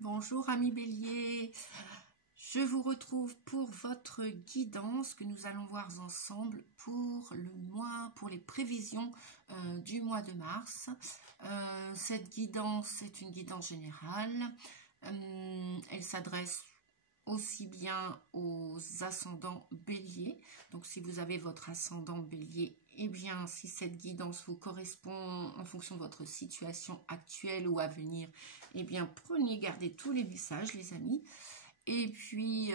Bonjour amis Bélier, je vous retrouve pour votre guidance que nous allons voir ensemble pour le mois, pour les prévisions du mois de mars. Cette guidance est une guidance générale, elle s'adresse aussi bien aux ascendants bélier. Donc si vous avez votre ascendant bélier, eh bien si cette guidance vous correspond en fonction de votre situation actuelle ou à venir, eh bien prenez, gardez tous les messages les amis. Et puis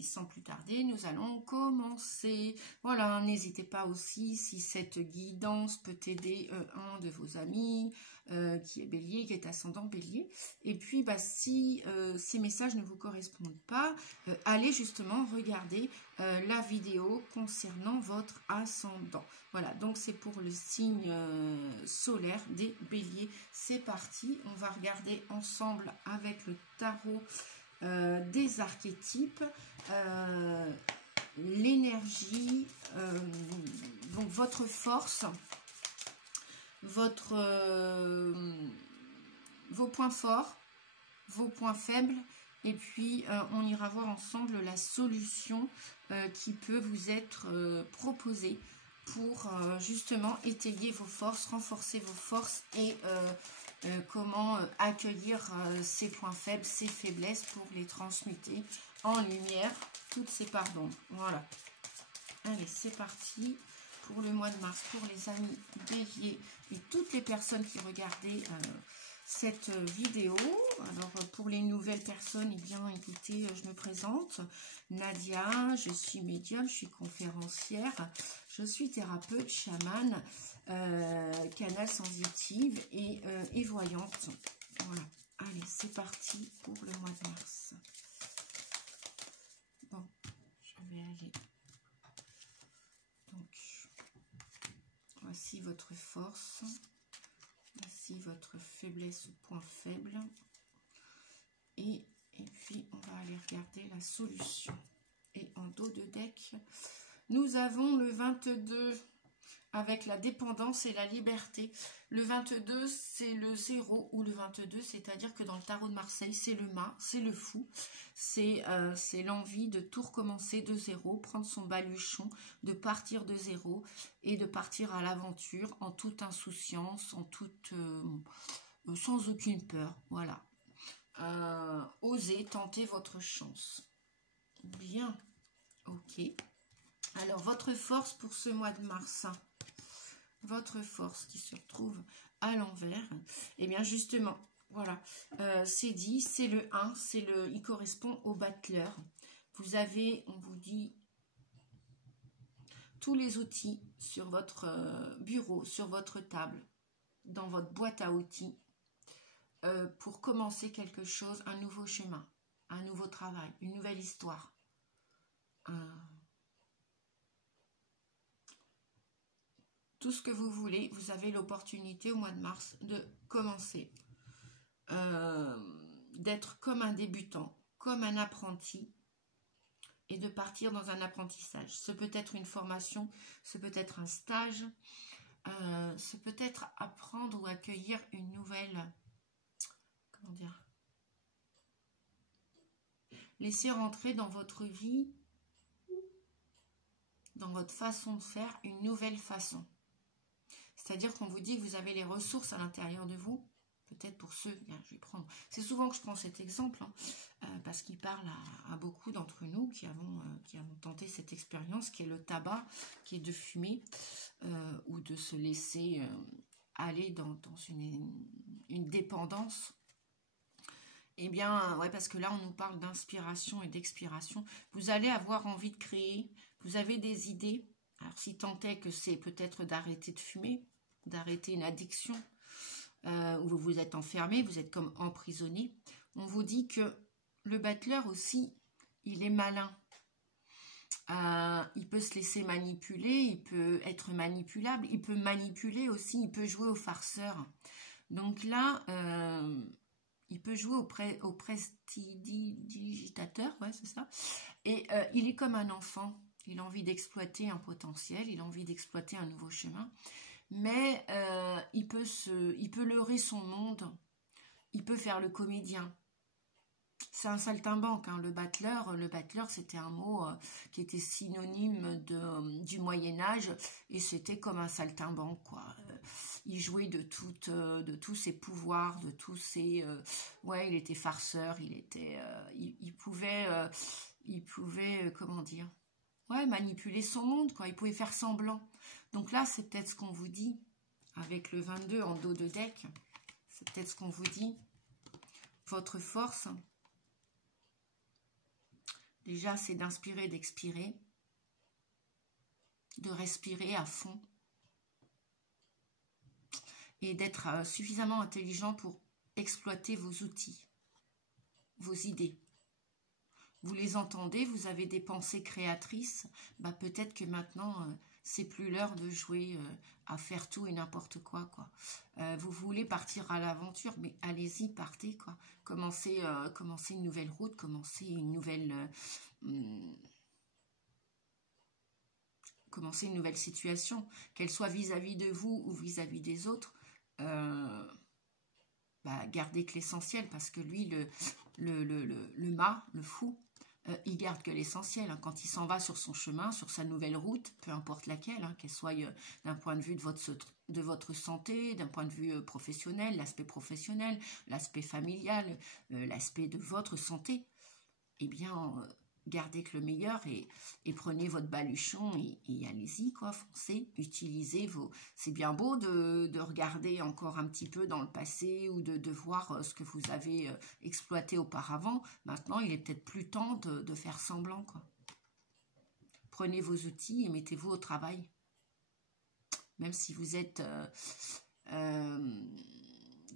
sans plus tarder, nous allons commencer. Voilà, n'hésitez pas aussi, si cette guidance peut aider un de vos amis qui est bélier, qui est ascendant bélier. Et puis, si ces messages ne vous correspondent pas, allez justement regarder la vidéo concernant votre ascendant. Voilà, donc c'est pour le signe solaire des béliers. C'est parti, on va regarder ensemble avec le tarot des archétypes, l'énergie, donc votre force, vos points forts, vos points faibles, et puis on ira voir ensemble la solution qui peut vous être proposée pour justement étayer vos forces, renforcer vos forces et comment accueillir ces points faibles, ces faiblesses pour les transmuter en lumière, toutes ces parts d'ombre. Voilà. Allez, c'est parti pour le mois de mars, pour les amis béliers et toutes les personnes qui regardaient cette vidéo. Alors pour les nouvelles personnes, eh bien écoutez, je me présente, Nadia, je suis médium, je suis conférencière, je suis thérapeute, chamane, canal sensitive et voyante. Voilà, allez, c'est parti pour le mois de mars. Bon, je vais aller. Donc, voici votre force. Voici votre faiblesse, point faible. Et puis, on va aller regarder la solution. Et en dos de deck, nous avons le 22 avec la dépendance et la liberté. Le 22, c'est le 0 ou le 22, c'est-à-dire que dans le tarot de Marseille, c'est le mât, c'est le fou. C'est l'envie de tout recommencer de zéro, prendre son baluchon, de partir de zéro et de partir à l'aventure en toute insouciance, sans aucune peur. Voilà. Osez tenter votre chance. Bien. Ok. Alors, votre force pour ce mois de mars, votre force qui se retrouve à l'envers, et bien justement, voilà, c'est dit, c'est le 1, il correspond au battleur. Vous avez, on vous dit, tous les outils sur votre bureau, sur votre table, dans votre boîte à outils, pour commencer quelque chose, un nouveau chemin, un nouveau travail, une nouvelle histoire. Tout ce que vous voulez, vous avez l'opportunité au mois de mars de commencer, d'être comme un débutant, comme un apprenti, et de partir dans un apprentissage. Ce peut être une formation, ce peut être un stage, ce peut être apprendre ou accueillir une nouvelle, comment dire, laisser rentrer dans votre vie, dans votre façon de faire, une nouvelle façon. C'est-à-dire qu'on vous dit que vous avez les ressources à l'intérieur de vous. Peut-être pour ceux, je vais prendre. C'est souvent que je prends cet exemple, parce qu'il parle à beaucoup d'entre nous qui avons tenté cette expérience, qui est le tabac, qui est de fumer, ou de se laisser aller dans une dépendance. Eh bien, ouais, parce que là, on nous parle d'inspiration et d'expiration. Vous allez avoir envie de créer, vous avez des idées. Alors, si tant est que c'est peut-être d'arrêter de fumer, d'arrêter une addiction, où vous vous êtes enfermé, vous êtes comme emprisonné, on vous dit que le battleur aussi, il est malin. Il peut se laisser manipuler, il peut être manipulable, il peut manipuler aussi, il peut jouer au farceur. Donc là, il peut jouer au prestidigitateur, ouais, c'est ça. Et il est comme un enfant, il a envie d'exploiter un potentiel, il a envie d'exploiter un nouveau chemin. mais il peut leurrer son monde, il peut faire le comédien. C'est un saltimbanque, hein, le battleur. Le battleur, c'était un mot qui était synonyme du Moyen-Âge, et c'était comme un saltimbanque, quoi. Il jouait de tous ses pouvoirs, de tous ses... ouais, il était farceur, il pouvait, comment dire, ouais, manipuler son monde, quoi. Il pouvait faire semblant. Donc là, c'est peut-être ce qu'on vous dit, avec le 22 en dos de deck. C'est peut-être ce qu'on vous dit. Votre force... Déjà, c'est d'inspirer, d'expirer, de respirer à fond et d'être suffisamment intelligent pour exploiter vos outils, vos idées. Vous les entendez, vous avez des pensées créatrices, bah peut-être que maintenant, c'est plus l'heure de jouer à faire tout et n'importe quoi, quoi. Vous voulez partir à l'aventure, mais allez-y, partez, quoi. Commencez une nouvelle route, commencez une nouvelle situation, qu'elle soit vis-à-vis de vous ou vis-à-vis des autres. Bah, gardez que l'essentiel, parce que lui, le mât, le fou, il garde que l'essentiel, hein. Quand il s'en va sur son chemin, sur sa nouvelle route, peu importe laquelle, hein, qu'elle soit d'un point de vue de votre santé, d'un point de vue professionnel, l'aspect professionnel, l'aspect familial, l'aspect de votre santé, eh bien, gardez que le meilleur et prenez votre baluchon et allez-y, quoi, foncez, utilisez vos... C'est bien beau de regarder encore un petit peu dans le passé ou de voir ce que vous avez exploité auparavant. Maintenant, il est peut-être plus temps de faire semblant, quoi. Prenez vos outils et mettez-vous au travail. Même si vous êtes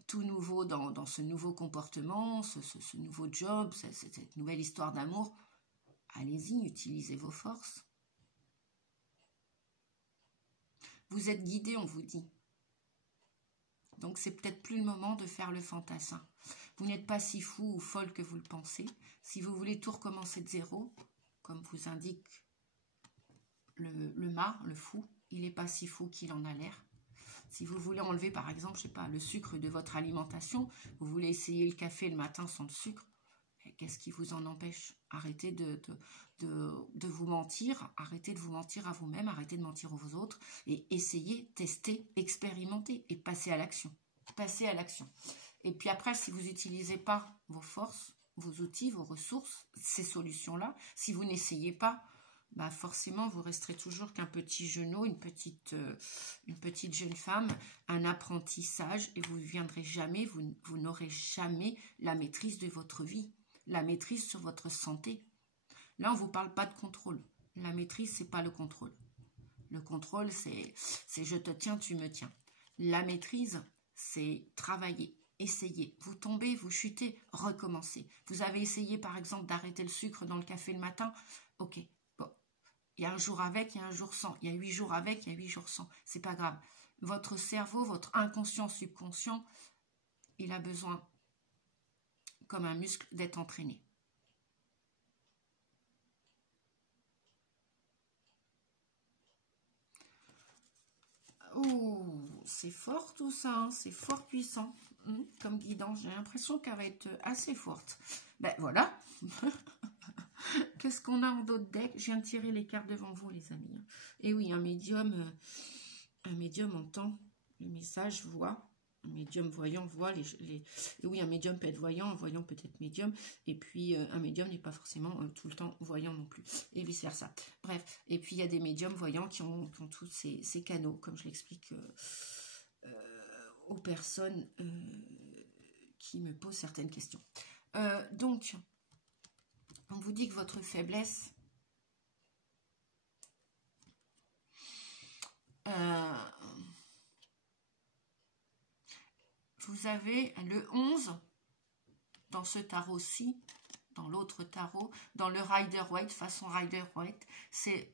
tout nouveau dans ce nouveau comportement, ce nouveau job, cette nouvelle histoire d'amour, allez-y, utilisez vos forces. Vous êtes guidé, on vous dit. Donc, c'est peut-être plus le moment de faire le fantassin. Vous n'êtes pas si fou ou folle que vous le pensez. Si vous voulez tout recommencer de zéro, comme vous indique le mât, le fou, il n'est pas si fou qu'il en a l'air. Si vous voulez enlever, par exemple, je sais pas, le sucre de votre alimentation, vous voulez essayer le café le matin sans le sucre, qu'est-ce qui vous en empêche? Arrêtez de vous mentir, arrêtez de vous mentir à vous-même, arrêtez de mentir aux autres et essayez, testez, expérimentez et passez à l'action. Passez à l'action. Et puis après, si vous n'utilisez pas vos forces, vos outils, vos ressources, ces solutions-là, si vous n'essayez pas, bah forcément, vous resterez toujours qu'un petit genou, une petite jeune femme, un apprentissage et vous ne viendrez jamais, vous n'aurez jamais la maîtrise de votre vie, la maîtrise sur votre santé. Là, on ne vous parle pas de contrôle. La maîtrise, c'est pas le contrôle. Le contrôle, c'est je te tiens, tu me tiens. La maîtrise, c'est travailler, essayer. Vous tombez, vous chutez, recommencez. Vous avez essayé, par exemple, d'arrêter le sucre dans le café le matin. Ok, bon. Il y a un jour avec, il y a un jour sans. Il y a 8 jours avec, il y a 8 jours sans. C'est pas grave. Votre cerveau, votre inconscient, subconscient, il a besoin, comme un muscle, d'être entraîné. Oh, c'est fort tout ça, hein, c'est fort puissant comme guidance. J'ai l'impression qu'elle va être assez forte. Ben voilà. Qu'est-ce qu'on a en d'autres decks? Je viens de tirer les cartes devant vous, les amis. Et oui, un médium entend le message, voit. Un médium voyant voit et oui, un médium peut être voyant, un voyant peut être médium, et puis un médium n'est pas forcément tout le temps voyant non plus, et vice versa. Bref, et puis il y a des médiums voyants qui ont tous ces canaux, comme je l'explique aux personnes qui me posent certaines questions. Donc, on vous dit que votre faiblesse, vous avez le 11 dans ce tarot-ci, dans l'autre tarot, dans le Rider-Waite, façon Rider-Waite, c'est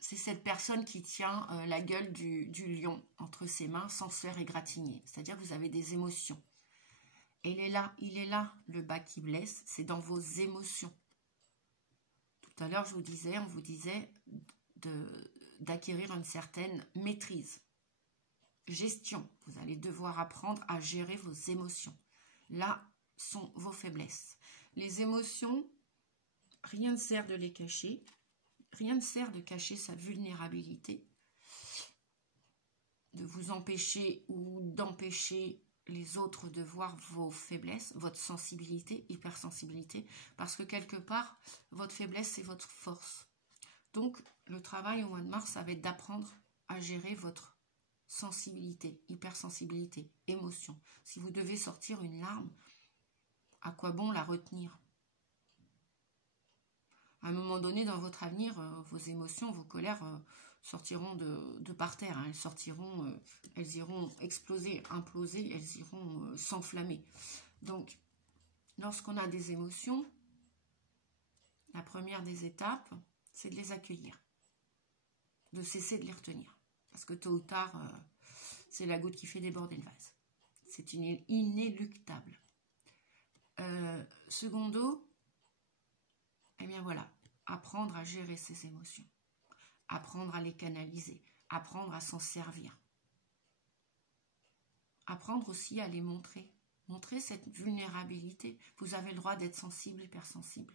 cette personne qui tient la gueule du lion entre ses mains sans se faire égratigner. C'est-à-dire que vous avez des émotions. Et il est là, le bas qui blesse, c'est dans vos émotions. Tout à l'heure, on vous disait d'acquérir une certaine maîtrise. Gestion, vous allez devoir apprendre à gérer vos émotions. Là sont vos faiblesses. Les émotions, rien ne sert de les cacher. Rien ne sert de cacher sa vulnérabilité, de vous empêcher ou d'empêcher les autres de voir vos faiblesses, votre sensibilité, hypersensibilité, parce que quelque part, votre faiblesse, c'est votre force. Donc, le travail au mois de mars, ça va être d'apprendre à gérer votre sensibilité, hypersensibilité, émotion. Si vous devez sortir une larme, à quoi bon la retenir? À un moment donné, dans votre avenir, vos émotions, vos colères sortiront de par terre. Hein. Elles sortiront, elles iront exploser, imploser, elles iront s'enflammer. Donc, lorsqu'on a des émotions, la première des étapes, c'est de les accueillir, de cesser de les retenir. Parce que tôt ou tard, c'est la goutte qui fait déborder le vase. C'est inéluctable. Secondo, eh bien voilà, apprendre à gérer ses émotions, apprendre à les canaliser, apprendre à s'en servir, apprendre aussi à les montrer, montrer cette vulnérabilité. Vous avez le droit d'être sensible, hypersensible.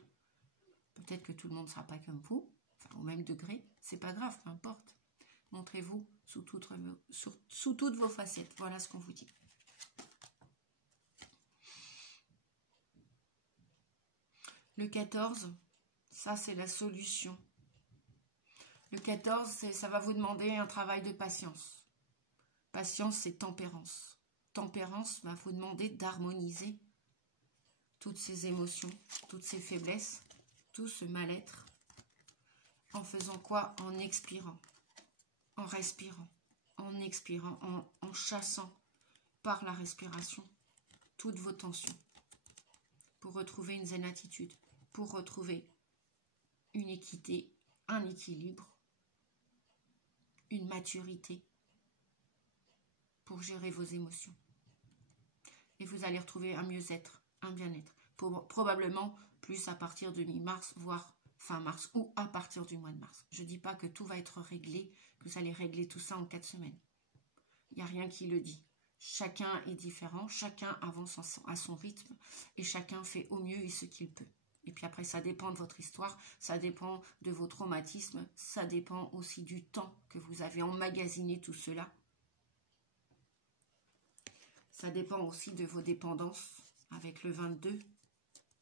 Peut-être que tout le monde ne sera pas comme vous, enfin, au même degré, c'est pas grave, peu importe. Montrez-vous sous toutes vos facettes, voilà ce qu'on vous dit. Le 14, ça c'est la solution. Le 14, ça va vous demander un travail de patience. Patience, c'est tempérance. Tempérance va vous demander d'harmoniser toutes ces émotions, toutes ces faiblesses, tout ce mal-être. En faisant quoi? En expirant, en respirant, en expirant, en chassant par la respiration toutes vos tensions pour retrouver une zen attitude, pour retrouver une équité, un équilibre, une maturité pour gérer vos émotions. Et vous allez retrouver un mieux-être, un bien-être, probablement plus à partir de mi-mars, voire fin mars, ou à partir du mois de mars. Je ne dis pas que tout va être réglé, que vous allez régler tout ça en 4 semaines. Il n'y a rien qui le dit. Chacun est différent, chacun avance à son rythme, et chacun fait au mieux et ce qu'il peut. Et puis après, ça dépend de votre histoire, ça dépend de vos traumatismes, ça dépend aussi du temps que vous avez emmagasiné tout cela. Ça dépend aussi de vos dépendances avec le 22,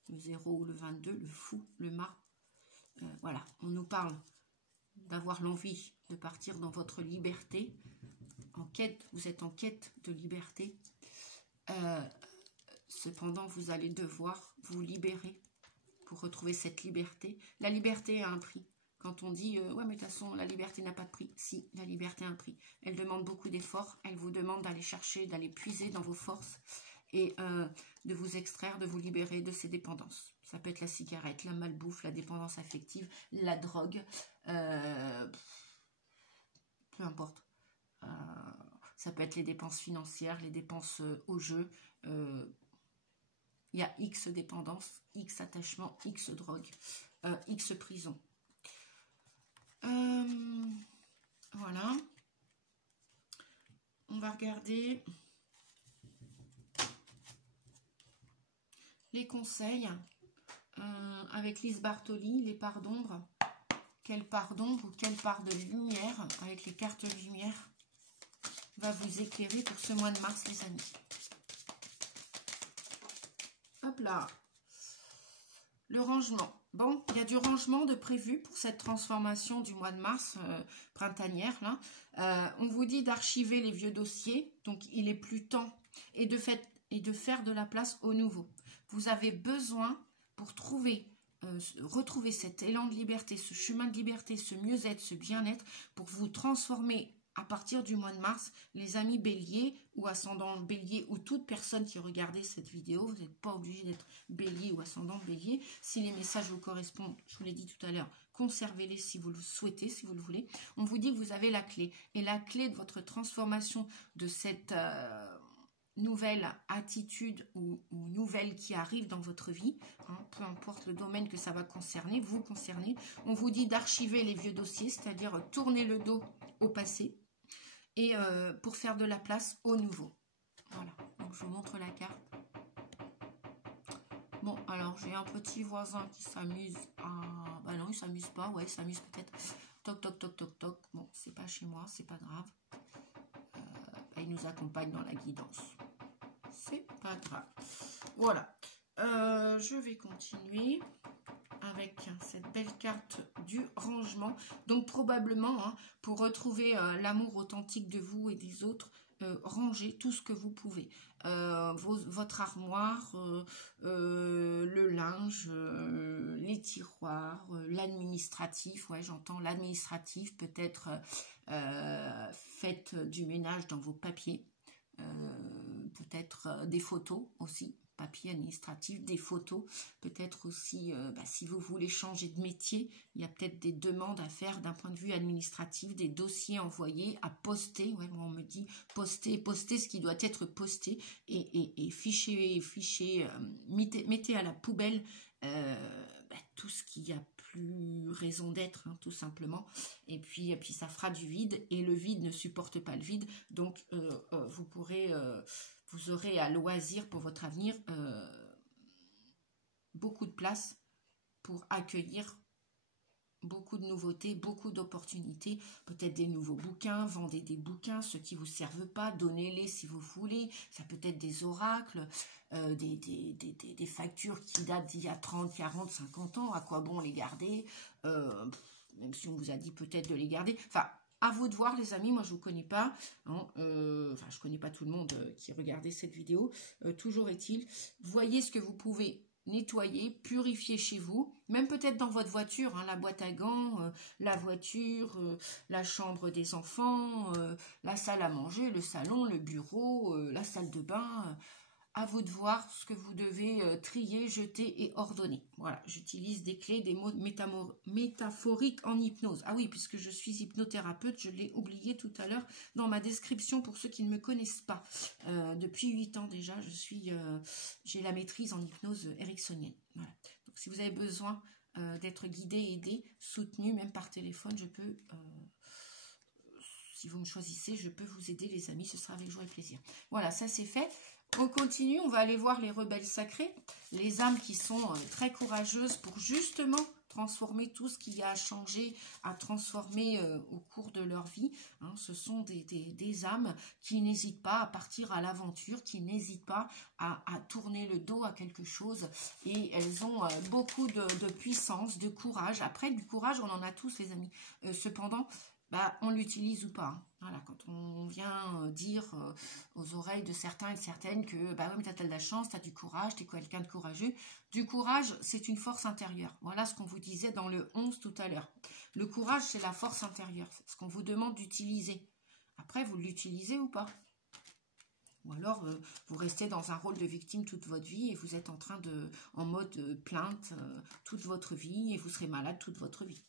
le 0 ou le 22, le fou, le mât. Voilà, on nous parle d'avoir l'envie de partir dans votre liberté, en quête, vous êtes en quête de liberté. Cependant, vous allez devoir vous libérer pour retrouver cette liberté. La liberté a un prix. Quand on dit, ouais, mais de toute façon, la liberté n'a pas de prix. Si, la liberté a un prix. Elle demande beaucoup d'efforts. Elle vous demande d'aller chercher, d'aller puiser dans vos forces et de vous extraire, de vous libérer de ces dépendances. Ça peut être la cigarette, la malbouffe, la dépendance affective, la drogue, peu importe. Ça peut être les dépenses financières, les dépenses au jeu. Il y a X dépendance, X attachement, X drogue, X prison. Voilà. On va regarder les conseils avec Lise Bartoli, les parts d'ombre. Quelle part d'ombre ou quelle part de lumière avec les cartes lumière va vous éclairer pour ce mois de mars, les amis. Hop là. Le rangement. Bon, il y a du rangement de prévu pour cette transformation du mois de mars printanière. Là. On vous dit d'archiver les vieux dossiers. Donc, il est plus temps et de faire de la place au nouveau. Vous avez besoin pour retrouver cet élan de liberté, ce chemin de liberté, ce mieux-être, ce bien-être, pour vous transformer à partir du mois de mars, les amis bélier ou ascendant bélier ou toute personne qui regardait cette vidéo, vous n'êtes pas obligé d'être bélier ou ascendant bélier. Si les messages vous correspondent, je vous l'ai dit tout à l'heure, conservez-les si vous le souhaitez, si vous le voulez. On vous dit que vous avez la clé. Et la clé de votre transformation, de cette nouvelle attitude ou nouvelle qui arrive dans votre vie, hein, peu importe le domaine que ça va concerner, vous concerner. On vous dit d'archiver les vieux dossiers, c'est-à-dire tourner le dos au passé et pour faire de la place au nouveau. Voilà, donc je vous montre la carte. Bon, alors j'ai un petit voisin qui s'amuse à... Bah non, il s'amuse pas, ouais, il s'amuse peut-être. Toc, toc, toc, toc, toc. Bon, c'est pas chez moi, c'est pas grave. Bah, il nous accompagne dans la guidance. C'est pas grave. Voilà. Je vais continuer avec cette belle carte du rangement. Donc probablement, hein, pour retrouver l'amour authentique de vous et des autres, rangez tout ce que vous pouvez. Votre armoire, le linge, les tiroirs, l'administratif, ouais j'entends l'administratif, peut-être faites du ménage dans vos papiers, peut-être des photos aussi, papier administratif, des photos, peut-être aussi, si vous voulez changer de métier, il y a peut-être des demandes à faire d'un point de vue administratif, des dossiers envoyés à poster, ouais, moi on me dit poster ce qui doit être posté, et fichez, mettez à la poubelle tout ce qui a plus raison d'être, hein, tout simplement, et puis ça fera du vide, et le vide ne supporte pas le vide, donc vous pourrez... vous aurez à loisir pour votre avenir beaucoup de place pour accueillir beaucoup de nouveautés, beaucoup d'opportunités, peut-être des nouveaux bouquins, vendez des bouquins, ceux qui ne vous servent pas, donnez-les si vous voulez, ça peut être des oracles, des factures qui datent d'il y a 30, 40, 50 ans, à quoi bon les garder, même si on vous a dit peut-être de les garder, enfin... À vous de voir les amis, moi je ne vous connais pas, hein, enfin je ne connais pas tout le monde qui regardait cette vidéo, toujours est-il, voyez ce que vous pouvez nettoyer, purifier chez vous, même peut-être dans votre voiture, hein, la boîte à gants, la voiture, la chambre des enfants, la salle à manger, le salon, le bureau, la salle de bain, à vous de voir ce que vous devez trier, jeter et ordonner. Voilà, j'utilise des clés, des mots métaphoriques en hypnose. Ah oui, puisque je suis hypnothérapeute, je l'ai oublié tout à l'heure dans ma description pour ceux qui ne me connaissent pas. Depuis 8 ans déjà, j'ai la maîtrise en hypnose ericksonienne. Voilà. Donc si vous avez besoin d'être guidé, aidé, soutenu, même par téléphone, je peux... si vous me choisissez, je peux vous aider les amis, ce sera avec joie et plaisir. Voilà, ça c'est fait. On continue, on va aller voir les rebelles sacrés, les âmes qui sont très courageuses pour justement transformer tout ce qu'il y a à changer, à transformer au cours de leur vie. Hein, ce sont des âmes qui n'hésitent pas à partir à l'aventure, qui n'hésitent pas à tourner le dos à quelque chose. Et elles ont beaucoup de puissance, de courage. Après, du courage, on en a tous les amis. Cependant, on l'utilise ou pas. Voilà, quand on vient dire aux oreilles de certains et de certaines que ouais, mais t'as de la chance, t'as du courage, t'es quelqu'un de courageux. Du courage, c'est une force intérieure. Voilà ce qu'on vous disait dans le 11 tout à l'heure. Le courage, c'est la force intérieure. C'est ce qu'on vous demande d'utiliser. Après, vous l'utilisez ou pas? Ou alors, vous restez dans un rôle de victime toute votre vie et vous êtes en mode plainte toute votre vie et vous serez malade toute votre vie.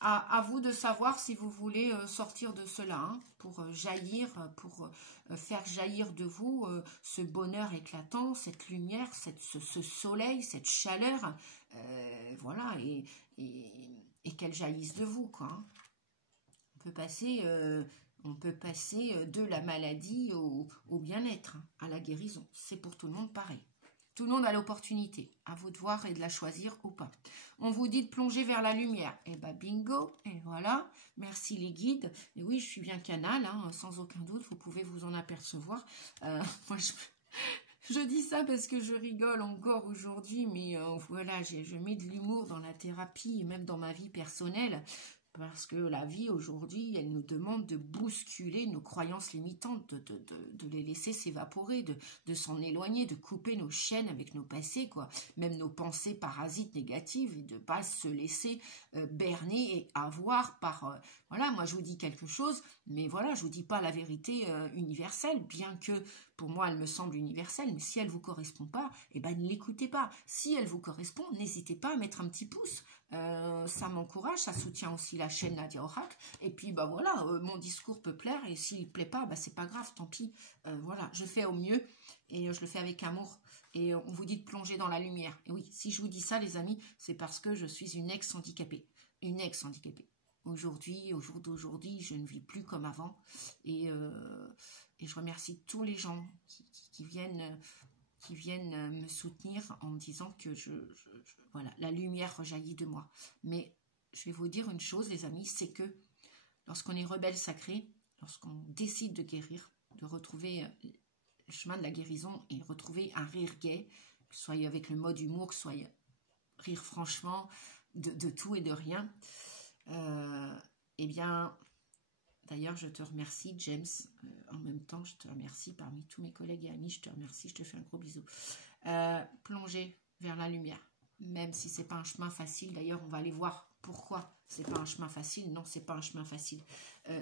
À vous de savoir si vous voulez sortir de cela, hein, pour jaillir, pour faire jaillir de vous ce bonheur éclatant, cette lumière, ce soleil, cette chaleur, voilà, et qu'elle jaillisse de vous, quoi. Hein. On peut passer de la maladie au bien-être, hein, à la guérison. C'est pour tout le monde pareil. Tout le monde a l'opportunité, à vous de voir et de la choisir ou pas. On vous dit de plonger vers la lumière. Et bingo, et voilà. Merci les guides. Et oui, je suis bien canal, hein, sans aucun doute, vous pouvez vous en apercevoir. Moi, je dis ça parce que je rigole encore aujourd'hui, mais voilà, je mets de l'humour dans la thérapie et même dans ma vie personnelle. Parce que la vie aujourd'hui, elle nous demande de bousculer nos croyances limitantes, de les laisser s'évaporer, de s'en éloigner, de couper nos chaînes avec nos passés, quoi. Même nos pensées parasites négatives, et de ne pas se laisser berner et avoir par... voilà, moi je vous dis quelque chose, Mais voilà, je ne vous dis pas la vérité universelle, bien que pour moi elle me semble universelle, mais si elle ne vous correspond pas, eh ben ne l'écoutez pas. Si elle vous correspond, n'hésitez pas à mettre un petit pouce. Ça m'encourage, ça soutient aussi la chaîne Nadia Oracle. Et puis bah voilà, mon discours peut plaire, et s'il ne plaît pas, bah, c'est pas grave, tant pis. Voilà, je fais au mieux et je le fais avec amour. Et on vous dit de plonger dans la lumière. Et oui, si je vous dis ça, les amis, c'est parce que je suis une ex-handicapée. Une ex-handicapée. Aujourd'hui, au jour d'aujourd'hui, je ne vis plus comme avant. Et je remercie tous les gens qui viennent me soutenir en me disant que voilà, la lumière rejaillit de moi. Mais je vais vous dire une chose, les amis, c'est que lorsqu'on est rebelle sacré, lorsqu'on décide de guérir, de retrouver le chemin de la guérison et retrouver un rire gai, que ce soit avec le mode humour, que ce soit rire franchement de tout et de rien, eh bien, d'ailleurs, je te remercie, James. En même temps, je te remercie parmi tous mes collègues et amis. Je te remercie, je te fais un gros bisou. Plonger vers la lumière, même si c'est pas un chemin facile. D'ailleurs, on va aller voir pourquoi c'est pas un chemin facile. Non, c'est pas un chemin facile.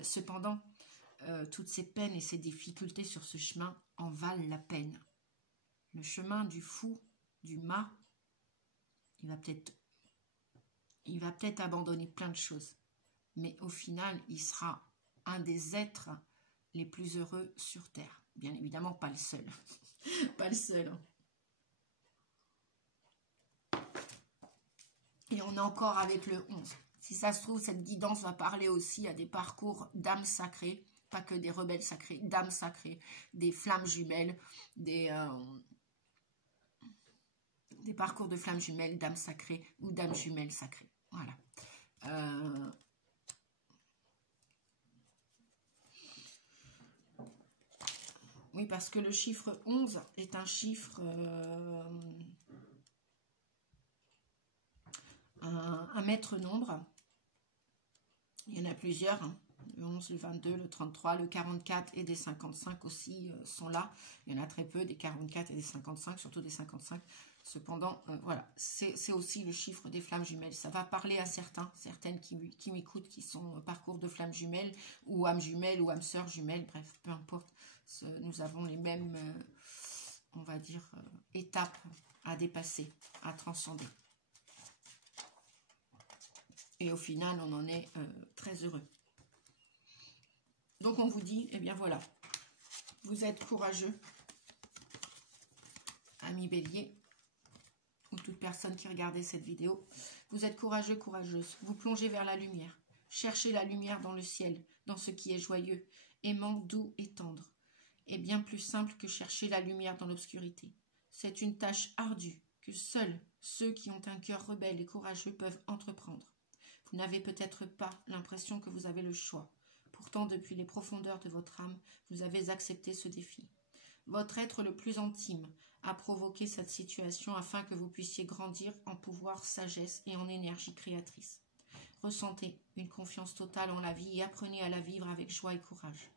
Cependant, toutes ces peines et ces difficultés sur ce chemin en valent la peine. Le chemin du fou, du mât, il va peut-être abandonner plein de choses. Mais au final, il sera un des êtres les plus heureux sur Terre. Bien évidemment, pas le seul. Pas le seul. Et on est encore avec le 11. Si ça se trouve, cette guidance va parler aussi à des parcours d'âmes sacrées, pas que des rebelles sacrés, d'âmes sacrées, des flammes jumelles, des parcours de flammes jumelles, d'âmes sacrées ou d'âmes jumelles sacrées. Voilà. Oui, parce que le chiffre 11 est un chiffre, un maître nombre. Il y en a plusieurs, hein. Le 11, le 22, le 33, le 44 et des 55 aussi sont là. Il y en a très peu, des 44 et des 55, surtout des 55. Cependant, voilà, c'est aussi le chiffre des flammes jumelles. Ça va parler à certaines qui m'écoutent, qui sont parcours de flammes jumelles, ou âmes jumelles, ou âmes sœurs jumelles, bref, peu importe. Nous avons les mêmes, on va dire, étapes à dépasser, à transcender. Et au final, on en est très heureux. Donc, on vous dit, eh bien voilà, vous êtes courageux, ami Bélier, ou toute personne qui regardait cette vidéo. Vous êtes courageux, courageuse. Vous plongez vers la lumière. Cherchez la lumière dans le ciel, dans ce qui est joyeux, aimant, doux et tendre. Et bien plus simple que chercher la lumière dans l'obscurité. C'est une tâche ardue que seuls ceux qui ont un cœur rebelle et courageux peuvent entreprendre. Vous n'avez peut-être pas l'impression que vous avez le choix. Pourtant, depuis les profondeurs de votre âme, vous avez accepté ce défi. Votre être le plus intime a provoqué cette situation afin que vous puissiez grandir en pouvoir, sagesse et en énergie créatrice. Ressentez une confiance totale en la vie et apprenez à la vivre avec joie et courage.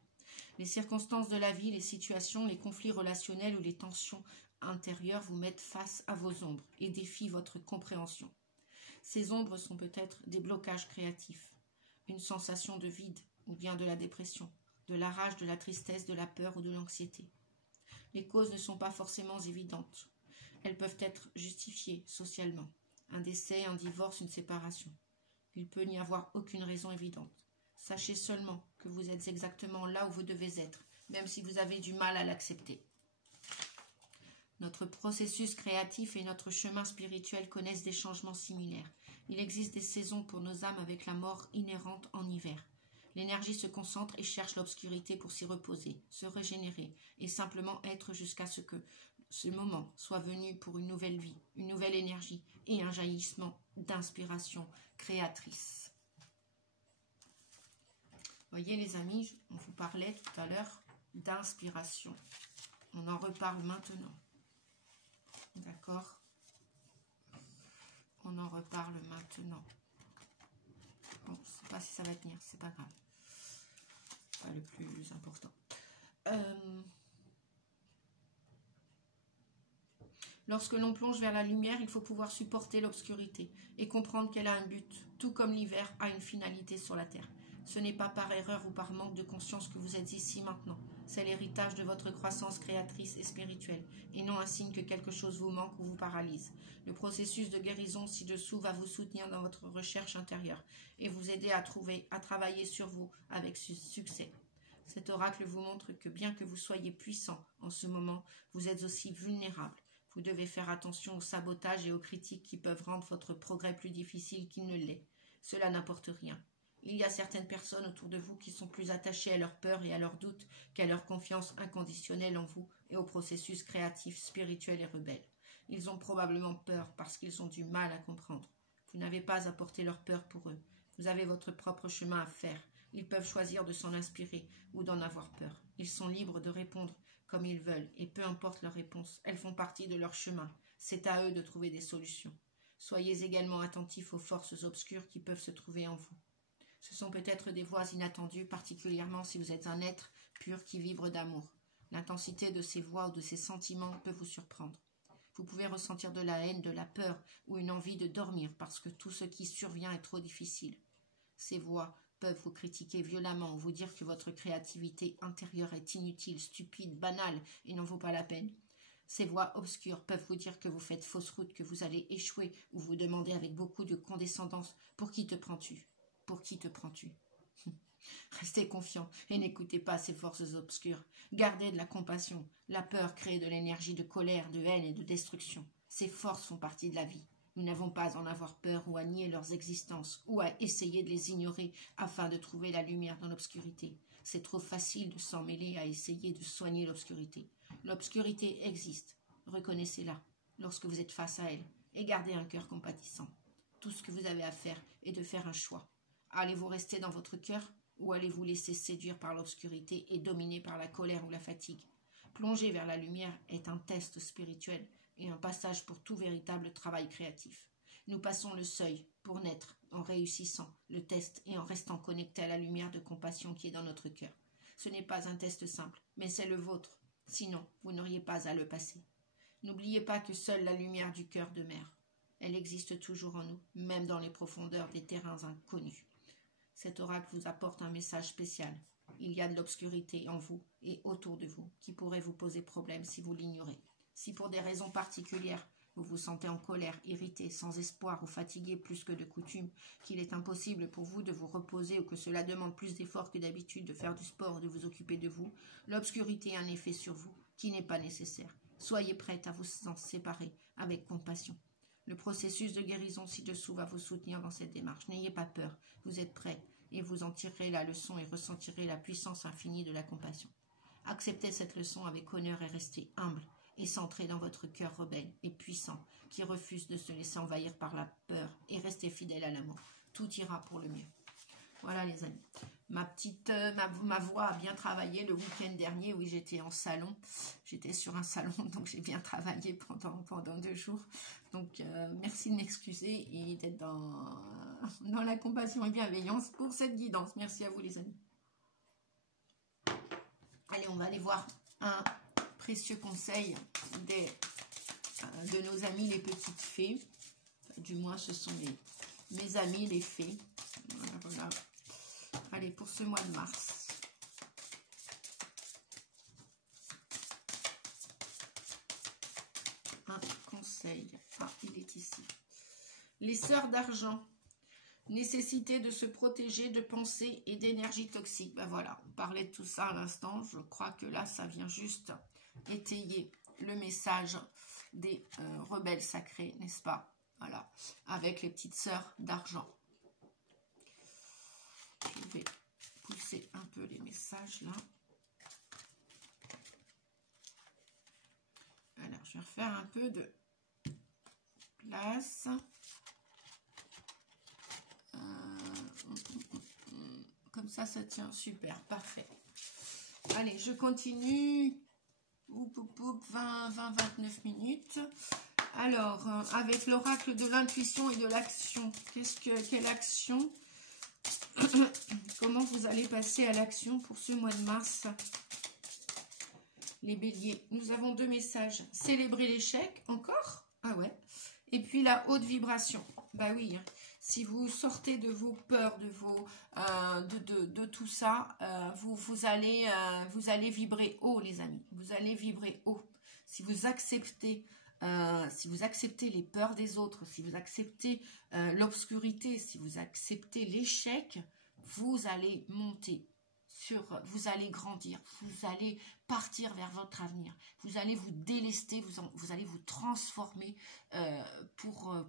Les circonstances de la vie, les situations, les conflits relationnels ou les tensions intérieures vous mettent face à vos ombres et défient votre compréhension. Ces ombres sont peut-être des blocages créatifs, une sensation de vide ou bien de la dépression, de la rage, de la tristesse, de la peur ou de l'anxiété. Les causes ne sont pas forcément évidentes. Elles peuvent être justifiées socialement. Un décès, un divorce, une séparation. Il peut n'y avoir aucune raison évidente. Sachez seulement que vous êtes exactement là où vous devez être, même si vous avez du mal à l'accepter. Notre processus créatif et notre chemin spirituel connaissent des changements similaires. Il existe des saisons pour nos âmes avec la mort inhérente en hiver. L'énergie se concentre et cherche l'obscurité pour s'y reposer, se régénérer et simplement être jusqu'à ce que ce moment soit venu pour une nouvelle vie, une nouvelle énergie et un jaillissement d'inspiration créatrice. Voyez les amis, on vous parlait tout à l'heure d'inspiration. On en reparle maintenant. D'accord? On en reparle maintenant. Bon, je ne sais pas si ça va tenir, c'est pas grave. Pas le plus important. Lorsque l'on plonge vers la lumière, il faut pouvoir supporter l'obscurité et comprendre qu'elle a un but, tout comme l'hiver a une finalité sur la terre. Ce n'est pas par erreur ou par manque de conscience que vous êtes ici maintenant. C'est l'héritage de votre croissance créatrice et spirituelle, et non un signe que quelque chose vous manque ou vous paralyse. Le processus de guérison ci-dessous va vous soutenir dans votre recherche intérieure et vous aider à travailler sur vous avec succès. Cet oracle vous montre que bien que vous soyez puissant en ce moment, vous êtes aussi vulnérable. Vous devez faire attention aux sabotages et aux critiques qui peuvent rendre votre progrès plus difficile qu'il ne l'est. Cela n'apporte rien. Il y a certaines personnes autour de vous qui sont plus attachées à leur peur et à leurs doutes qu'à leur confiance inconditionnelle en vous et au processus créatif, spirituel et rebelle. Ils ont probablement peur parce qu'ils ont du mal à comprendre. Vous n'avez pas à porter leur peur pour eux. Vous avez votre propre chemin à faire. Ils peuvent choisir de s'en inspirer ou d'en avoir peur. Ils sont libres de répondre comme ils veulent, et peu importe leur réponse, elles font partie de leur chemin. C'est à eux de trouver des solutions. Soyez également attentifs aux forces obscures qui peuvent se trouver en vous. Ce sont peut-être des voix inattendues, particulièrement si vous êtes un être pur qui vibre d'amour. L'intensité de ces voix ou de ces sentiments peut vous surprendre. Vous pouvez ressentir de la haine, de la peur ou une envie de dormir parce que tout ce qui survient est trop difficile. Ces voix peuvent vous critiquer violemment, vous dire que votre créativité intérieure est inutile, stupide, banale et n'en vaut pas la peine. Ces voix obscures peuvent vous dire que vous faites fausse route, que vous allez échouer ou vous demander avec beaucoup de condescendance « Pour qui te prends-tu ? Pour qui te prends-tu » Restez confiant et n'écoutez pas ces forces obscures. Gardez de la compassion. La peur crée de l'énergie de colère, de haine et de destruction. Ces forces font partie de la vie. Nous n'avons pas à en avoir peur ou à nier leurs existences ou à essayer de les ignorer afin de trouver la lumière dans l'obscurité. C'est trop facile de s'en mêler à essayer de soigner l'obscurité. L'obscurité existe. Reconnaissez-la lorsque vous êtes face à elle et gardez un cœur compatissant. Tout ce que vous avez à faire est de faire un choix. Allez-vous rester dans votre cœur ou allez-vous laisser séduire par l'obscurité et dominer par la colère ou la fatigue? Plonger vers la lumière est un test spirituel et un passage pour tout véritable travail créatif. Nous passons le seuil pour naître en réussissant le test et en restant connectés à la lumière de compassion qui est dans notre cœur. Ce n'est pas un test simple, mais c'est le vôtre. Sinon, vous n'auriez pas à le passer. N'oubliez pas que seule la lumière du cœur demeure. Elle existe toujours en nous, même dans les profondeurs des terrains inconnus. Cet oracle vous apporte un message spécial. Il y a de l'obscurité en vous et autour de vous qui pourrait vous poser problème si vous l'ignorez. Si pour des raisons particulières, vous vous sentez en colère, irrité, sans espoir ou fatigué plus que de coutume, qu'il est impossible pour vous de vous reposer ou que cela demande plus d'efforts que d'habitude de faire du sport, de vous occuper de vous, l'obscurité a un effet sur vous qui n'est pas nécessaire. Soyez prête à vous en séparer avec compassion. Le processus de guérison ci-dessous va vous soutenir dans cette démarche. N'ayez pas peur, vous êtes prêts et vous en tirerez la leçon et ressentirez la puissance infinie de la compassion. Acceptez cette leçon avec honneur et restez humble et centré dans votre cœur rebelle et puissant qui refuse de se laisser envahir par la peur et restez fidèle à l'amour. Tout ira pour le mieux. Voilà les amis. Ma voix a bien travaillé le week-end dernier. Oui, j'étais en salon. J'étais sur un salon, donc j'ai bien travaillé pendant 2 jours. Donc, merci de m'excuser et d'être dans la compassion et bienveillance pour cette guidance. Merci à vous les amis. Allez, on va aller voir un précieux conseil de nos amis les petites fées. Du moins, ce sont mes amis les fées. Voilà. Allez, pour ce mois de mars. Un conseil. Ah, il est ici. Les sœurs d'argent. Nécessité de se protéger de pensées et d'énergie toxique. Ben voilà, on parlait de tout ça à l'instant. Je crois que là, ça vient juste étayer le message des rebelles sacrés, n'est-ce pas? Voilà, avec les petites sœurs d'argent. Je vais pousser un peu les messages là. Alors, je vais refaire un peu de place. Comme ça tient. Super, parfait. Allez, je continue. 20-29 minutes. Alors, avec l'oracle de l'intuition et de l'action. Quelle action? Comment vous allez passer à l'action pour ce mois de mars? Les béliers, nous avons 2 messages. Célébrer l'échec, encore? Ah ouais. Et puis la haute vibration. Bah oui, Si vous sortez de vos peurs, de vos de tout ça, vous allez vibrer haut, les amis. Vous allez vibrer haut. Si vous acceptez les peurs des autres, si vous acceptez l'obscurité, si vous acceptez l'échec, vous allez monter. Vous allez grandir, vous allez partir vers votre avenir, vous allez vous délester, vous allez vous transformer pour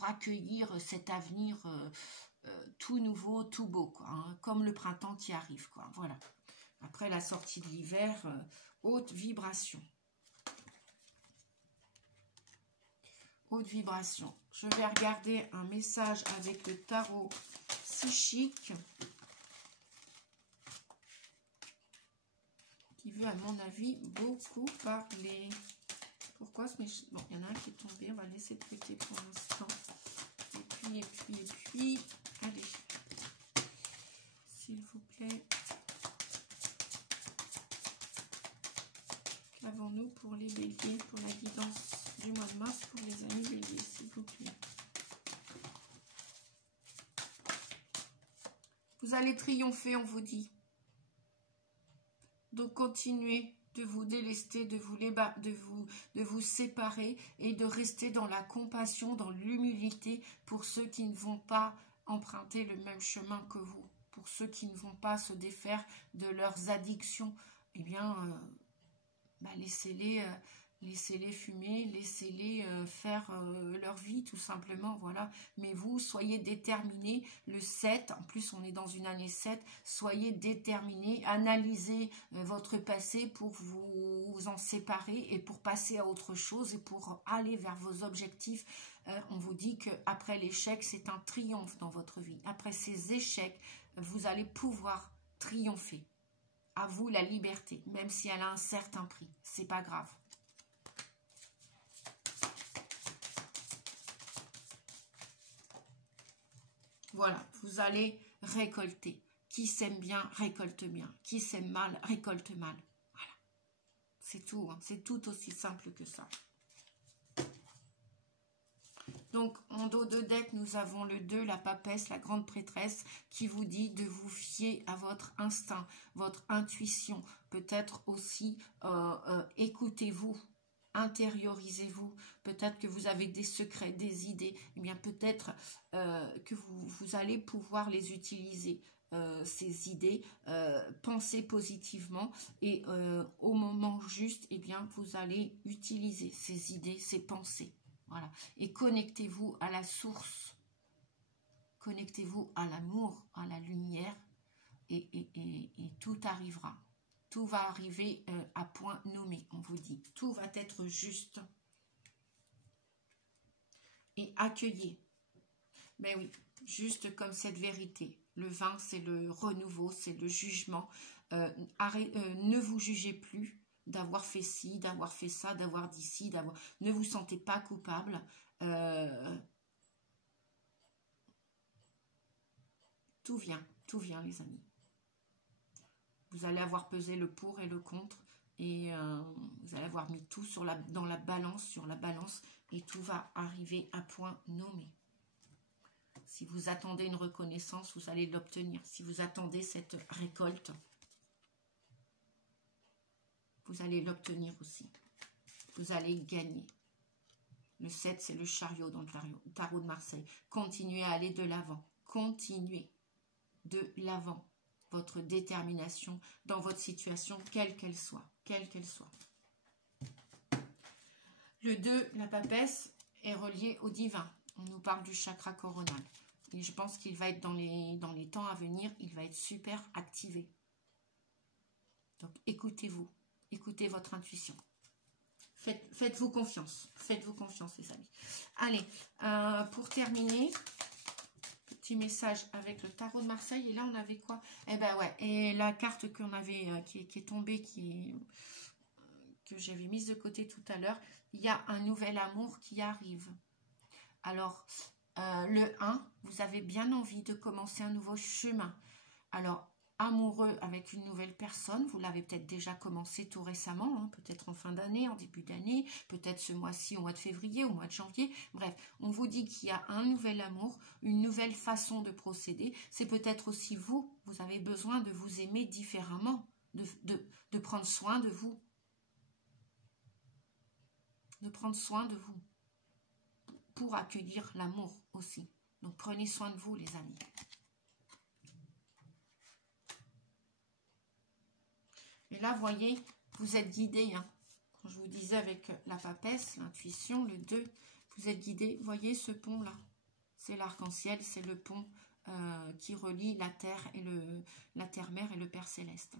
accueillir cet avenir tout nouveau, tout beau, quoi, hein, comme le printemps qui arrive, quoi, voilà. Après la sortie de l'hiver, haute vibration. Haute vibration. Je vais regarder un message avec le tarot psychique. Qui veut, à mon avis, beaucoup parler. Pourquoi ce méchant? Bon, il y en a un qui est tombé, on va laisser traiter pour l'instant. Et puis, allez. S'il vous plaît. Qu'avons-nous pour les béliers, pour la guidance du mois de mars, pour les amis béliers, s'il vous plaît. Vous allez triompher, on vous dit. Donc, continuez de vous délester, de vous séparer et de rester dans la compassion, dans l'humilité pour ceux qui ne vont pas emprunter le même chemin que vous. Pour ceux qui ne vont pas se défaire de leurs addictions, eh bien, laissez-les fumer, laissez-les faire leur vie, tout simplement, voilà. Mais vous, soyez déterminés, le 7, en plus on est dans une année 7, soyez déterminés, analysez votre passé pour vous en séparer et pour passer à autre chose et pour aller vers vos objectifs. On vous dit qu'après l'échec, c'est un triomphe dans votre vie. Après ces échecs, vous allez pouvoir triompher. À vous la liberté, même si elle a un certain prix, c'est pas grave. Voilà, vous allez récolter. Qui sème bien, récolte bien. Qui sème mal, récolte mal. Voilà, c'est tout, hein. C'est tout aussi simple que ça. Donc, en dos de deck, nous avons le 2, la papesse, la grande prêtresse, qui vous dit de vous fier à votre instinct, votre intuition. Peut-être aussi, écoutez-vous, intériorisez-vous. Peut-être que vous avez des secrets, des idées. Eh bien, peut-être que vous allez pouvoir les utiliser. Ces idées, pensez positivement et au moment juste, eh bien, vous allez utiliser ces idées, ces pensées. Voilà. Et connectez-vous à la source. Connectez-vous à l'amour, à la lumière et tout arrivera. Tout va arriver à point nommé, on vous dit. Tout va être juste. Et accueillez. Ben oui, juste comme cette vérité. Le 20, c'est le renouveau, c'est le jugement. Ne vous jugez plus d'avoir fait ci, d'avoir fait ça, d'avoir dit ci, d'avoir... Ne vous sentez pas coupable. Tout vient les amis. Vous allez avoir pesé le pour et le contre et vous allez avoir mis tout sur dans la balance, sur la balance et tout va arriver à point nommé. Si vous attendez une reconnaissance, vous allez l'obtenir. Si vous attendez cette récolte, vous allez l'obtenir aussi. Vous allez gagner. Le 7, c'est le chariot dans le tarot de Marseille. Continuez à aller de l'avant. Continuez de l'avant. Votre détermination dans votre situation, quelle qu'elle soit. Quelle qu'elle soit. Le 2, la papesse, est relié au divin. On nous parle du chakra coronal. Et je pense qu'il va être dans les temps à venir, il va être super activé. Donc écoutez-vous. Écoutez votre intuition. Faites-vous confiance. Faites-vous confiance, les amis. Allez, pour terminer, petit message avec le tarot de Marseille. Et là, on avait quoi? Eh ben ouais. Et la carte qu'on avait, qui est tombée, que j'avais mise de côté tout à l'heure, il y a un nouvel amour qui arrive. Alors, le 1, vous avez bien envie de commencer un nouveau chemin. Alors, amoureux avec une nouvelle personne. Vous l'avez peut-être déjà commencé tout récemment, hein, peut-être en fin d'année, en début d'année, peut-être ce mois-ci, au mois de février, au mois de janvier. Bref, on vous dit qu'il y a un nouvel amour, une nouvelle façon de procéder. C'est peut-être aussi vous avez besoin de vous aimer différemment, de prendre soin de vous. De prendre soin de vous pour accueillir l'amour aussi. Donc prenez soin de vous, les amis. Et là, vous voyez, vous êtes guidé. Hein. Quand je vous disais avec la papesse, l'intuition, le 2, vous êtes guidé. Vous voyez ce pont-là? C'est l'arc-en-ciel, c'est le pont qui relie la terre et la terre-mère et le Père Céleste.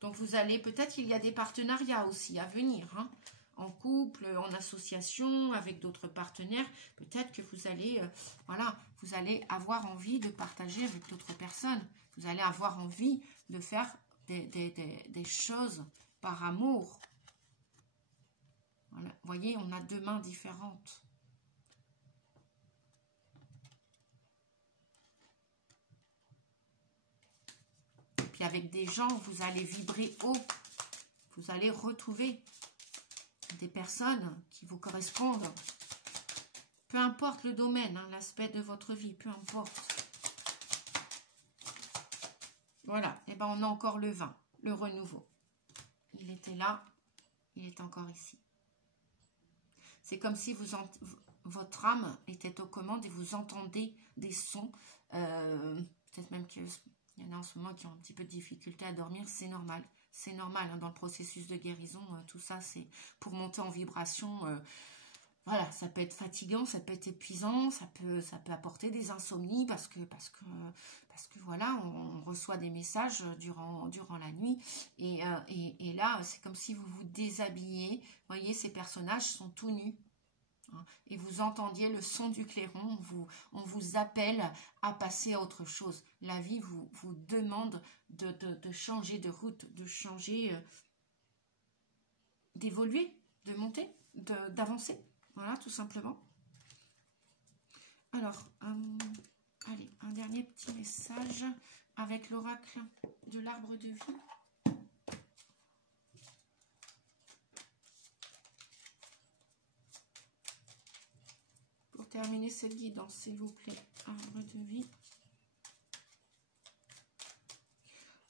Donc vous allez, peut-être qu'il y a des partenariats aussi à venir, hein, en couple, en association, avec d'autres partenaires. Peut-être que vous allez, voilà, vous allez avoir envie de partager avec d'autres personnes. Vous allez avoir envie de faire des choses par amour. Voilà. Vous voyez, on a 2 mains différentes. Et puis avec des gens, vous allez vibrer haut. Vous allez retrouver des personnes qui vous correspondent. Peu importe le domaine, hein, l'aspect de votre vie, peu importe. Voilà, et ben on a encore le 20, le renouveau. Il était là, il est encore ici. C'est comme si votre âme était aux commandes et vous entendez des sons. Peut-être même qu'il y en a en ce moment qui ont un petit peu de difficulté à dormir, c'est normal. C'est normal, hein, dans le processus de guérison, tout ça, c'est pour monter en vibration. Voilà, ça peut être fatigant, ça peut être épuisant, ça peut apporter des insomnies parce que voilà, on reçoit des messages durant la nuit et là, c'est comme si vous vous déshabillez. Vous voyez, ces personnages sont tout nus. Hein, et vous entendiez le son du clairon, on vous appelle à passer à autre chose. La vie vous demande de changer de route, de changer, d'évoluer, de monter, d'avancer. Voilà, tout simplement. Alors, allez, un dernier petit message avec l'oracle de l'arbre de vie. Pour terminer cette guidance, s'il vous plaît, arbre de vie.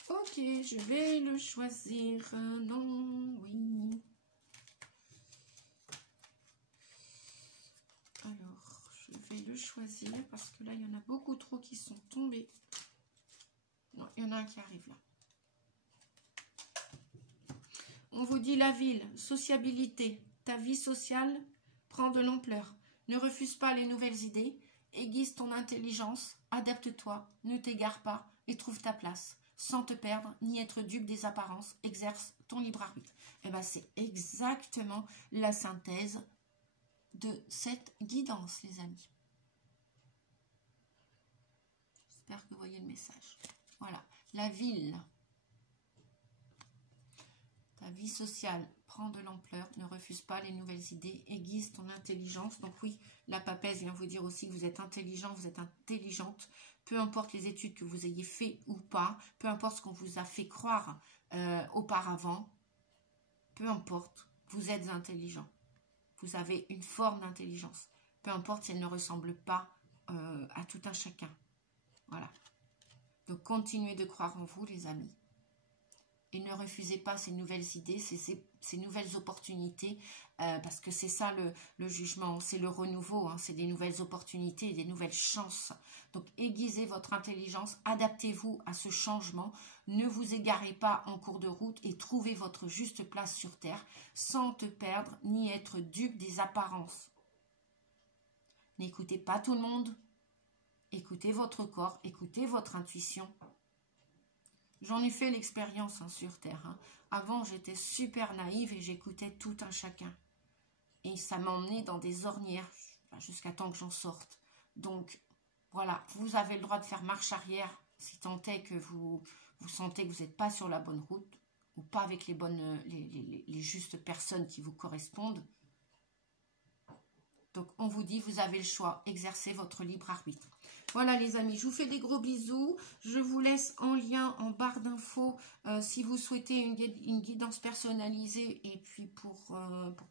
Ok, je vais le choisir. Non, oui. Alors, je vais le choisir parce que là, il y en a beaucoup trop qui sont tombés. Non, il y en a un qui arrive là. On vous dit la ville, sociabilité, ta vie sociale prend de l'ampleur. Ne refuse pas les nouvelles idées, aiguise ton intelligence, adapte-toi, ne t'égare pas et trouve ta place. Sans te perdre, ni être dupe des apparences, exerce ton libre arbitre. Et bien, c'est exactement la synthèse de cette guidance, les amis. J'espère que vous voyez le message. Voilà, la ville. Ta vie sociale prend de l'ampleur, ne refuse pas les nouvelles idées, aiguise ton intelligence. Donc oui, la papesse vient vous dire aussi que vous êtes intelligent, vous êtes intelligente. Peu importe les études que vous ayez fait ou pas, peu importe ce qu'on vous a fait croire auparavant, peu importe, vous êtes intelligent. Vous avez une forme d'intelligence. Peu importe si elle ne ressemble pas à tout un chacun. Voilà. Donc, continuez de croire en vous, les amis. Et ne refusez pas ces nouvelles idées, ces nouvelles opportunités, parce que c'est ça le jugement, c'est le renouveau, hein, c'est des nouvelles opportunités et des nouvelles chances. Donc, aiguisez votre intelligence, adaptez-vous à ce changement, ne vous égarez pas en cours de route et trouvez votre juste place sur Terre, sans te perdre ni être dupe des apparences. N'écoutez pas tout le monde, écoutez votre corps, écoutez votre intuition. J'en ai fait l'expérience hein, sur Terre. Hein. Avant, j'étais super naïve et j'écoutais tout un chacun. Et ça m'emmenait dans des ornières jusqu'à temps que j'en sorte. Donc, voilà, vous avez le droit de faire marche arrière si tant est que vous sentez que vous n'êtes pas sur la bonne route ou pas avec les justes personnes qui vous correspondent. Donc, on vous dit, vous avez le choix, exercez votre libre arbitre. Voilà les amis, je vous fais des gros bisous. Je vous laisse en lien en barre d'infos si vous souhaitez une guidance personnalisée et puis pour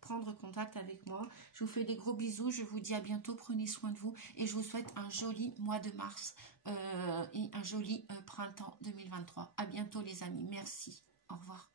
prendre contact avec moi. Je vous fais des gros bisous. Je vous dis à bientôt. Prenez soin de vous et je vous souhaite un joli mois de mars et un joli printemps 2023. À bientôt les amis. Merci. Au revoir.